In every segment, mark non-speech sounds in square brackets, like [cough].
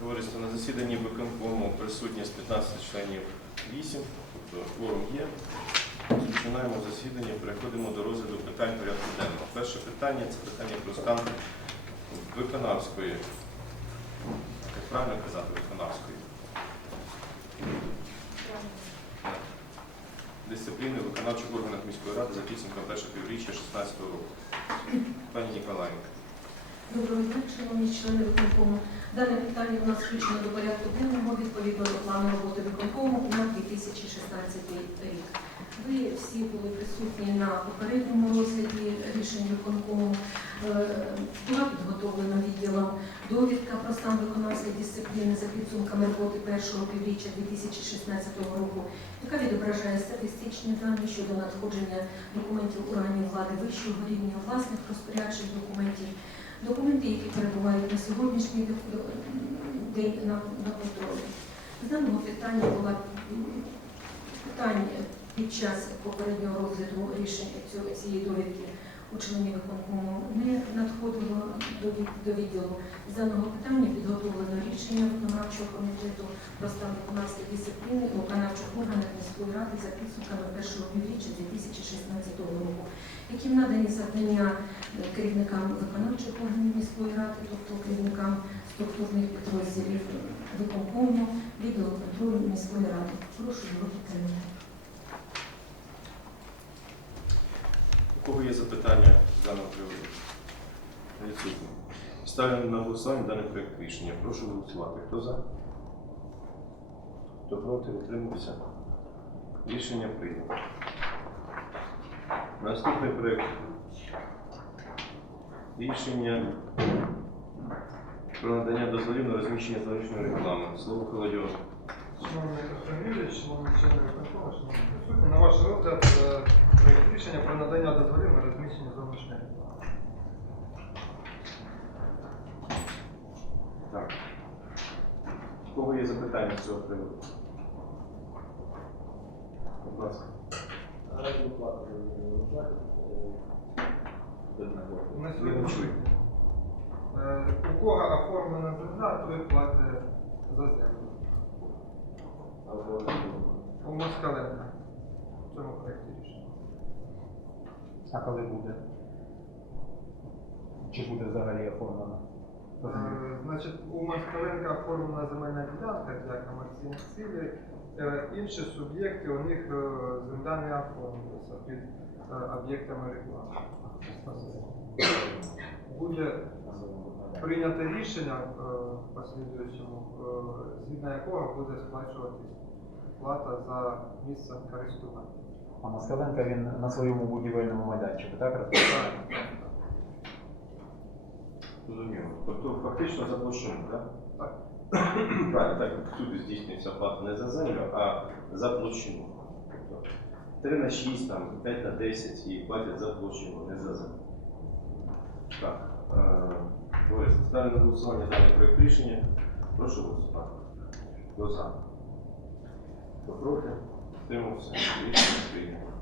Товариство на засіданні виконкому присутні з 15 членів 8, тобто форум є. Починаємо засідання, переходимо до розгляду питань порядку денного. Перше питання це питання про стан виконавської, як правильно казати, виконавської дисципліни виконавчих органах міської ради за підсумком першого півріччя 2016 року. Пані Ніколаєнко. Доброго дня, шановні члени виконкому. Дане питання у нас включено до порядку денного відповідно до плану роботи виконкому на 2016 рік. Ви всі були присутні на попередньому розгляді рішень виконкому. Е, Була підготовлена відділом довідка про стан виконавської дисципліни за підсумками роботи першого півріччя 2016 року, яка відображає статистичні дані щодо надходження документів органів влади вищого рівня, власних розпорядчих документів, документи, які перебувають на сьогоднішній день на, на контролі. З даного питання була питання під час попереднього розгляду рішення цієї довідки у членів виконкому не надходило до, до відділу. З даного питання підготовлено рішення виконавчого комітету про стан виконавської дисципліни у виконавчих органах міської ради за підсумками першого півріччя 2016 року, яким надані завдання керівникам виконавчих органів міської ради, тобто керівникам структурних підрозділів виконкому, відділу контролю міської ради. Прошу його підтримати. У кого є запитання з даного приводу? Відсутні. Ставлю на голосування даний проєкт рішення. Прошу голосувати. Хто за? Хто проти? Утримався? Рішення прийнято. Наступний проєкт рішення про надання дозволів на розміщення зовнішньої реклами. Слово Холодьова. Шановний Костянтин Юрійович, шановні члени на ваш розгляд е, проект рішення про надання дозволів на розміщення зовнішньої реклами. Так. У кого є запитання з цього приводу? Будь ласка. На Не сьогодні, чую. е, у кого оформлена земля, той платить за землю. У Москаленка. В цьому проєкті. А коли буде? Чи буде взагалі оформлено? Е, Значить, у Москаленка оформлена земельна ділянка для комерційних цілей. Е, Інші суб'єкти у них е, земля не оформлюється під об'єктами реклами. Буде прийнято рішення в послідуючому, згідно якого буде сплачуватись плата за місцем користування. А Москаленко він на своєму будівельному майданчику, так розповідає? Зрозуміло. Тобто фактично за площину, так? Так. [clears throat] Правильно, так як всюди здійснюється оплата не за землю, а за площину. Тобто 3 на 6, там, 5 на 10 і платять за площину, не за землю. Так. Е, Товариство, ставлю на голосування даний проєкт рішення. Прошу голосувати. Хто за? Проти? Втримався. Рішення прийнято.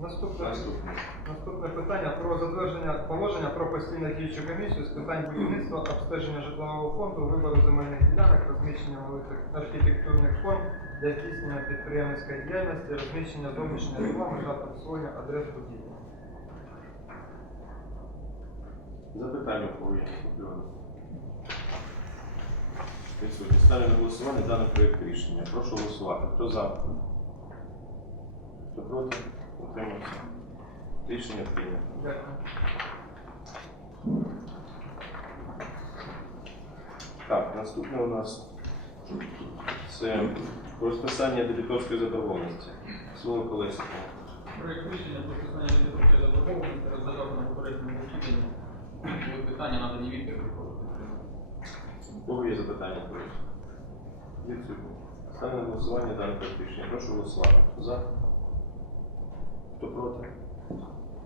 Наступне Наступне. Наступне питання про затвердження положення про постійну діючу комісію з питань будівництва, обстеження житлового фонду, вибору земельних ділянок, розміщення нових архітектурних форм для здійснення підприємницької діяльності, розміщення зовнішньої реклами та присвоєння адрес будівлі. Запитання у кого є? Відсутні. Ставлю на голосування даний проєкт рішення. Прошу голосувати. Хто за? Хто проти? Утримався. Рішення прийнято. Дякую. Так, наступне у нас це розписання дебіторської задоволеності. Слово Колесику. Проект рішення про підписання дебіторської заборгованості розглядав на попередньому засіданні. Були питання, надані відповіді, кого є запитання? Прошу. Відсутні. Ставлю на голосування даний проєкт рішення. Прошу голосувати. Хто за? Хто проти?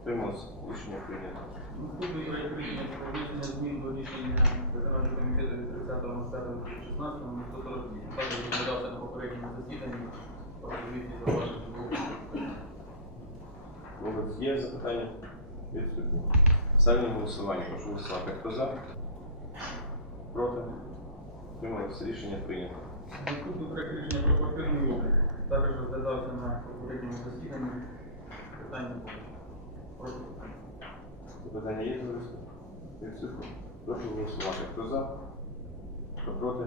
Утримався. Рішення прийнято. Наступний проект рішення про внесення змін до рішення виконавчого комітету від 30.07.2016 номер 148. Також розглядався на попередньому засіданні. Відповідь зауважити. Молодець. Є запитання? Відсутні. Ставлю на голосування. Прошу голосувати. Хто за? Проти? Утрималися. Рішення прийнято. Наступний проект рішення про квартирний облік. Також розглядався на попередньому засіданні. Питання. Прошу. Запитання є товариство? Відсутні. Прошу голосувати. Хто за? Хто проти?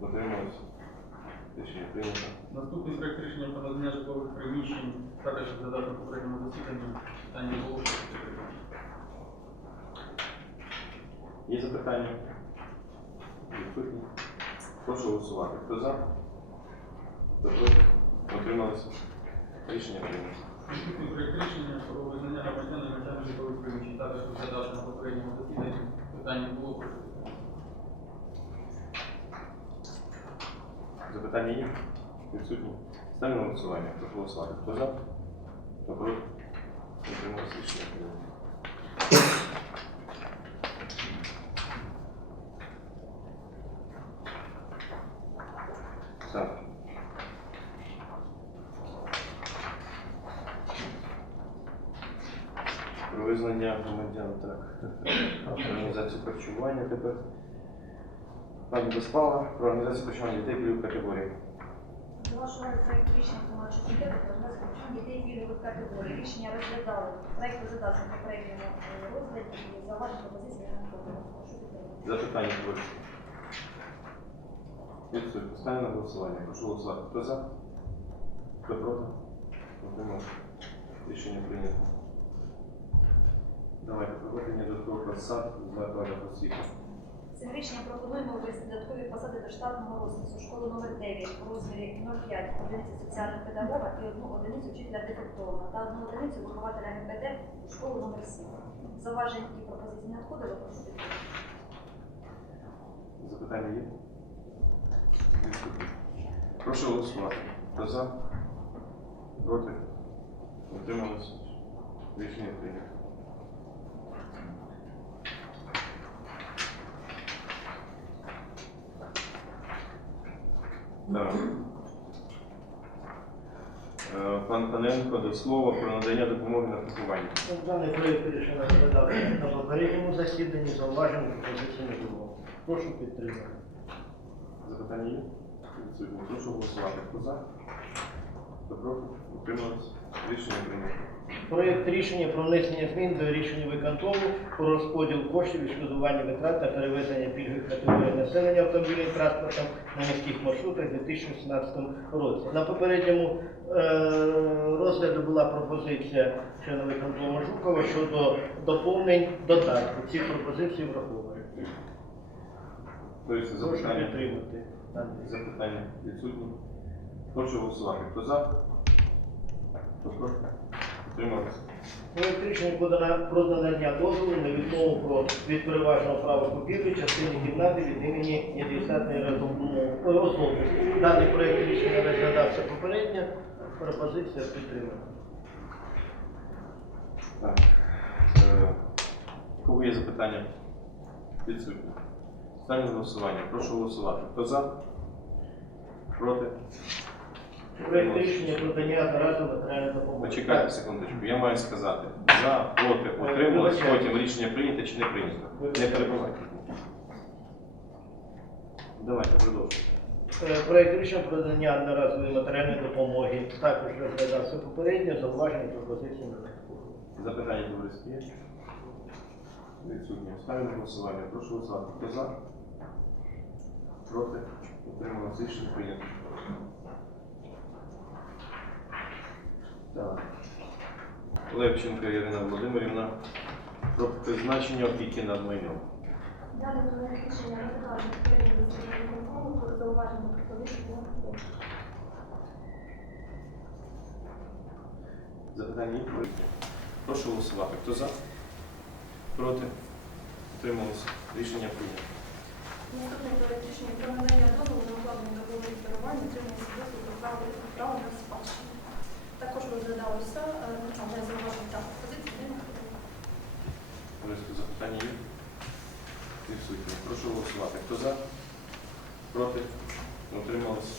Утрималися. Рішення прийнято. Наступний проект рішення про надання житлових приміщень. Також розглядався на попередньому засіданні. Питання було. Є запитання? Відсутні. Прошу голосувати. Хто за? Хто проти? Утрималися. Рішення прийнято. Проект рішення про визнання громадян начальних житлових приміщень. Також розглядався на попередньому засіданні. Питання було. Запитання є? Відсутні. Ставлю на голосування. Прошу голосувати. Хто за? Хто проти? Утрималися. Рішення прийнято. харчування тепер. Пані Безпала, про організацію харчування дітей пільгових категорій. До вашого проєкту рішення виконавчого комітету про внесення змін дітей пільгових категорій. Рішення розглядали. Проєкт розглядався на попередньому е, розгляді і зауважень пропозиції не надходило. Прошу підтримати. Запитання товариство. Відсутні. Ставлю на голосування. Прошу голосувати. Хто за? Хто проти? Утримався. Рішення прийнято. Давайте проведення додаткових посад в закладах освіти. Цим рішенням пропонуємо ввести додаткові посади до штатного розпису школи номер 9 у розмірі 0,5 одиниці соціального педагога і одну одиницю вчителя дефектолога та одну одиницю вихователя МПД у школу номер 7. Заважень і пропозицій не надходило, прошу підтримати. Запитання є? Прошу голосувати. Хто за? Проти? Утрималися? Рішення прийнято. Так. Е, Пан Паненко до слова про надання допомоги на пакування. Даний проєкт рішення передати на попередньому засіданні, зауважень пропозицій не було. Прошу підтримати. Запитання є? Прошу голосувати. Хто за? Рішення прийнято. Проєкт рішення про внесення змін до рішення виконкому про розподіл коштів відшкодування витрат та перевезення пільгових категорій населення автомобільним транспортом на міських маршрутах у 2016 році. На попередньому е, розгляду була пропозиція члена виконкому Жукова щодо доповнень додатку. Ці пропозиції враховані. Тобто Прошу підтримати. Запитання відсутні. Прошу голосувати. Хто за? Хто проти? Утрималися? Проект рішення про надання дозволу на відмову про від переважного права купівлі частини кімнати від імені Єдисатної розмови. Даний проект рішення розглядався попередньо. Пропозиція підтримана. Так. Е, Кого є запитання? Відсутні. Ставлю на голосування. Прошу голосувати. Хто за? Проти? Проект рішення про надання одноразової матеріальної допомоги. Почекайте секундочку. Я маю сказати. За, проти, утрималися, потім рішення прийнято чи не прийнято. Не перебувайте. Давайте продовжуємо. Е, Проект рішення про надання одноразової матеріальної допомоги також розглядався попередньо, зауваження пропозиції надходило. Запитання товариство є? Відсутні. Ставлю на голосування. Прошу голосувати. Хто за? Проти? Утрималися. Рішення прийнято. Так. Левченко Ірина Володимирівна про призначення опіки над майном. Дане проєкт рішення попередньому засіданні виконкому про зауваження пропозиції. Запитання є? Прошу голосувати. Хто за? Проти? Утрималися. Рішення прийнято. Наступний проект рішення про надання дозволу на укладення договорів керування отримання свідоцтва про право на спадщину. Також розглядалося, е, але зауважень та пропозицій не надходило. Товариство, запитання є? Відсутні. Прошу голосувати. Хто за? Проти? Утрималися.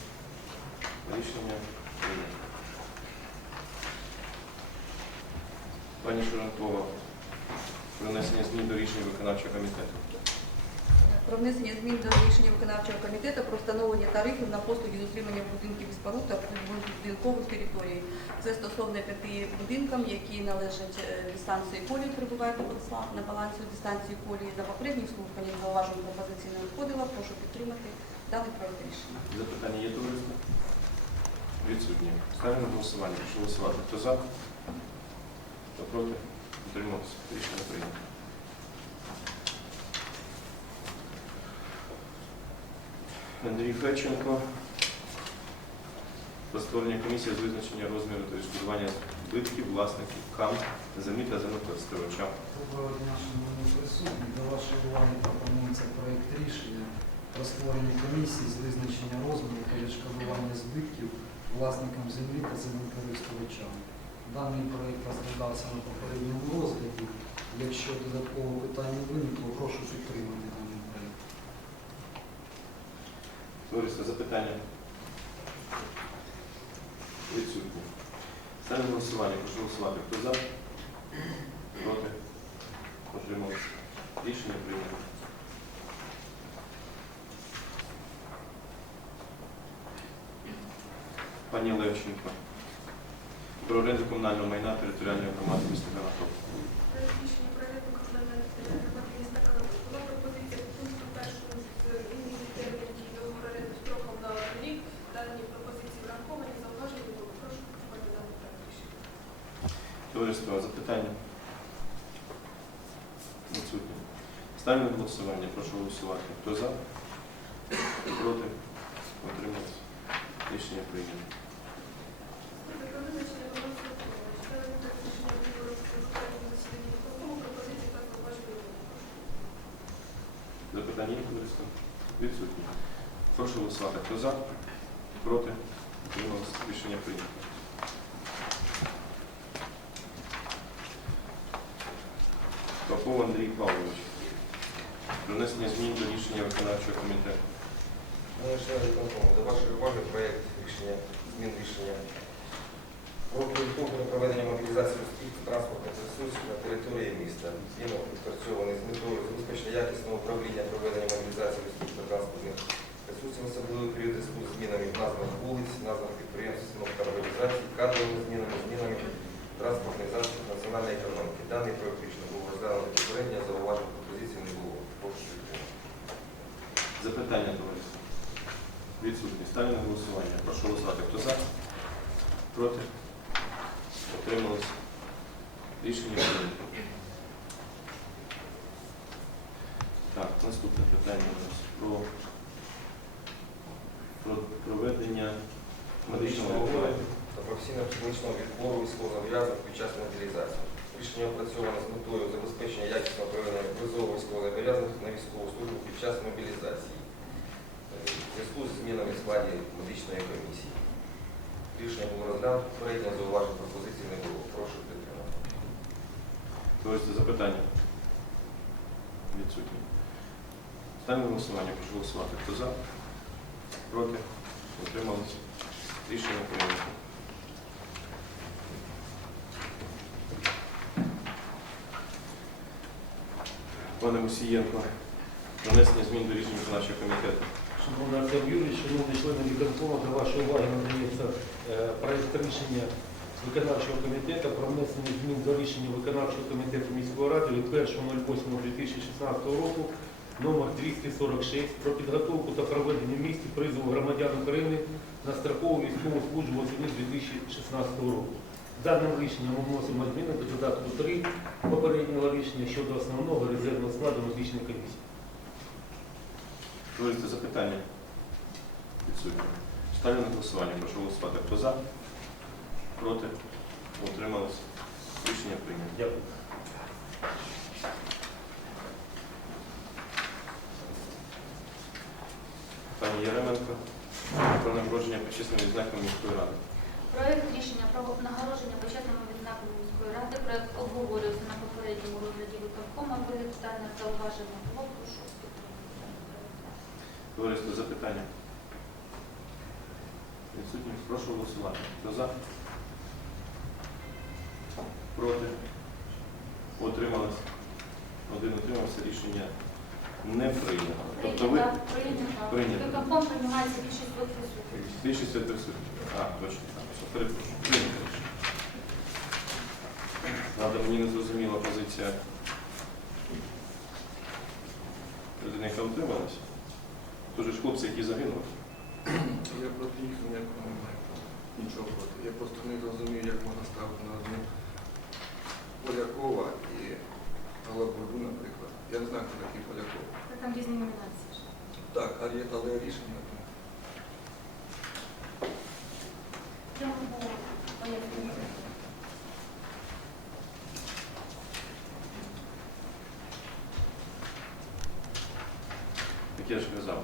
Рішення прийнято. Пані Шуренкова, про внесення змін до рішення виконавчого комітету. Про внесення змін до рішення виконавчого комітету про встановлення тарифів на послуги з утримання будинків і споруд та будинкових територій. Це стосовно п'яти будинкам, які належать е, від станції колії, перебувають на баланс- на балансі дистанції колії. На попередніх слуханнях зауважень пропозицій не входила. Прошу підтримати даний проект рішення. Запитання є товариство? Відсутні. Ставлю на голосування. Прошу голосувати. Хто за? Хто проти? Утримався. Рішення прийнято. Андрій Федченко. Про створення комісії з визначення розміру та відшкодування збитків власників КАМ землі та землекористувача. Доброго дня, шановні присутні. До вашої уваги пропонується проєкт рішення про створення комісії з визначення розміру та відшкодування збитків власникам землі та землекористувачам. Даний проєкт розглядався на попередньому розгляді. Якщо додаткове питання виникло, прошу підтримати даний проєкт. Товариство, запитання? Відсутні. Ставлю на голосування. Прошу голосувати. Хто за? Проти? Утримався. Рішення прийнято. Пані Левченко. Про оренду комунального майна територіальної громади міста Канатоп. Рішення проєкту комунальної громади міста Канатоп. Була пропозиція пункту першого з змінити термін дії договору оренди строком на рік. Дані пропозиції враховані, зауважені було. Прошу підтримати даний проект рішення. Товариство, запитання? Відсутні. Ставлю на голосування. Прошу голосувати. Хто за? Проти? Утримався. Рішення прийнято. Запитання є, товариство? Відсутні. Прошу голосувати. Хто за? Проти? Утримався. Рішення прийнято. Андрій Павлович. Про внесення змін до рішення виконавчого комітету. До вашої уваги проєкт рішення, змін рішення про підготовку проведення мобілізації та транспортних ресурсів на території міста. Зміни відпрацьований з метою забезпечення якісного управління проведення мобілізації та транспортних ресурсів в особливий період зв'язку з змінами назвах вулиць, назвах підприємств, установ та організацій, кадровими змінами, змінами транспортних засобів національної економіки. Даний проєкт рішення був розглянутий попередньо, зауважень пропозицій не було. Прошу підтримати. Запитання, товариство? Відсутні. Ставлю на голосування. Прошу голосувати. Хто за? Проти? Отрималось. Рішення прийнято. Так, наступне питання у нас про проведення медичного огляду. та професійно-психологічного відбору військовозобов'язаних під час мобілізації. Рішення опрацьоване з метою забезпечення якісного проведення призову військовозобов'язаних на військову службу під час мобілізації Е, в зв'язку з змінами в складі медичної комісії. Рішення було розглянуто, попередньо зауважень пропозицій не було. Прошу підтримати. Товариство запитання? Відсутні. Ставлю на голосування. Прошу голосувати. Хто за? Проти? Утрималися? Рішення прийнято. Пане Мусієнко, про внесення змін до рішення виконавчого комітету. Шановний Артем Юрійович, шановні члени виконкому, до вашої уваги надається е, проект рішення виконавчого комітету про внесення змін до рішення виконавчого комітету міської ради від 1.08.2016 року номер 246 про підготовку та проведення в місті призову громадян України на строкову військову службу восени 2016 року. Даним рішенням ми вносимо зміни до додатку 3 попереднього рішення щодо основного резервного складу медичної комісії. Товариство запитання? Відсутні. Ставлю на голосування. Прошу голосувати. Хто за? Проти? Утрималися? Рішення прийнято. Дякую. Пані Яременко, про нагородження почесними відзнаками міської ради. Проект рішення про нагородження почесними відзнаками міської ради. Проект обговорюється на попередньому розгляді виконкому. Ви питання зауваження. Товариство запитання. Відсутні. Прошу голосувати. Хто за? Проти? Утрималися? Один утримався. Рішення Не прийнято. Тобто ви Прийнято. Виконком приймається більшість двох присутніх. більшість присутні. А, точно так. Перепрошую. Прийнято рішення. Правда, мені не зрозуміла позиція людини, яка утрималася. Тож хлопці, які загинули. [clears throat] Я проти їх ніякого не маю нічого проти. Я просто не розумію, як можна ставити на одну Полякова і Галабурду, наприклад. Я не знаю, хто такий Поляков. Це там різні номінації. ж. Так, а є- але рішення одне. В було пояснення? Як я ж казав.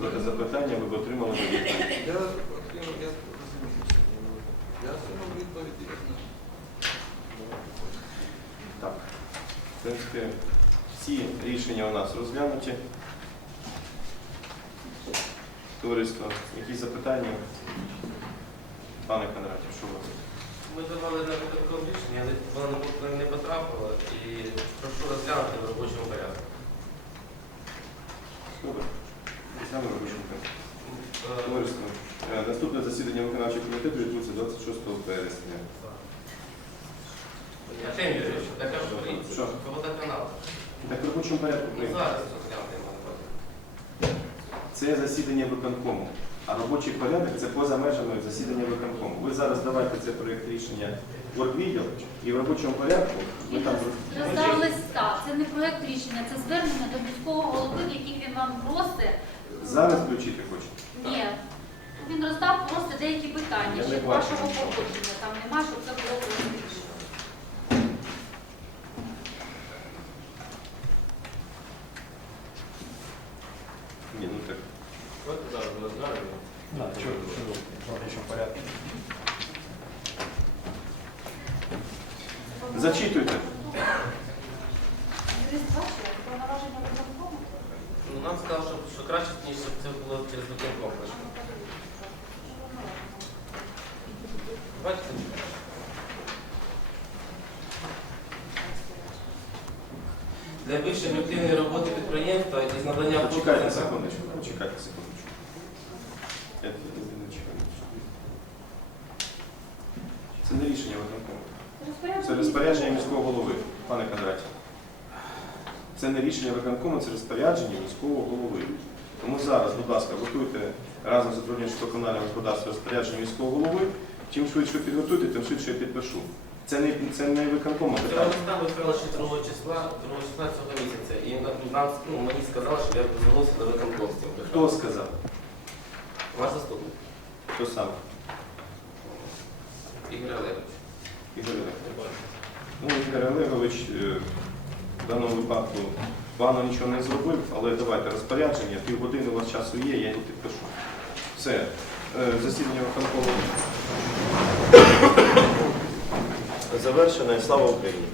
Задати запитання, ви б отримали відповідь. Я отримав, я розумію, я отримав відповідь, я знаю. Так. В принципі, всі рішення у нас розглянуті. Товариство, якісь запитання? Пане Кондратів, що у вас? Ми давали на виконком рішення, але воно не пот- не потрапило і прошу розглянути в робочому порядку. Добре. Розглянемо робочому порядку. Е, Товариство, е, наступне засідання виконавчого комітету відбудеться 26 вересня. Артем Юрійович, така ж Що? водоканал. Так в робочому порядку Ну прийняти. зараз розглянути його. Це засідання виконкому. А робочий порядок це поза межами засідання виконкому. Ви зараз давайте це проєкт рішення в оргвідділ і в робочому порядку ми там роз- Роздав листа. Це не проект рішення, це звернення до міського голови, в яких він вам просить. зараз включити хочете. Ні. Він роздав просто деякі питання Я не бачу вашого погодження. Там нема, щоб це було проект рішення. Ні, ну так. Давайте зараз розглянемо. Да, чого, чого, в робочому порядку. Зачитуйте. Юрист бачив, повноваження виконкому. Ну, нам сказали, що, що краще, ніж щоб це було через виконком. пройшло. Бачите? Для більш ефективної роботи підприємства із надання Почекайте секундочку. Почекайте секундочку. Я не чекаю. Це не рішення виконкому. Це розпорядження міського голови, пане Кондраті. Це не рішення виконкому, це розпорядження міського голови. Тому зараз, будь ласка, готуйте разом з управлінням комунального господарства розпорядження міського голови. Чим швидше підготуйте, тим швидше я підпишу. Це не, це не виконкому Цього питання. листа ви сказали, що 2 числа, 2 числа цього місяця. І нам, ну, мені сказали, що я звернувся до виконком з цим Хто сказав? Ваш заступник. Хто сам? Ігор Олегович. Ігор Олегович. Ну, Ігор Олегович е, в даному випадку погано нічого не зробив, але давайте розпорядження, півгодини у вас часу є, я його підпишу. Все. Е, Засідання виконкому завершено і слава Україні.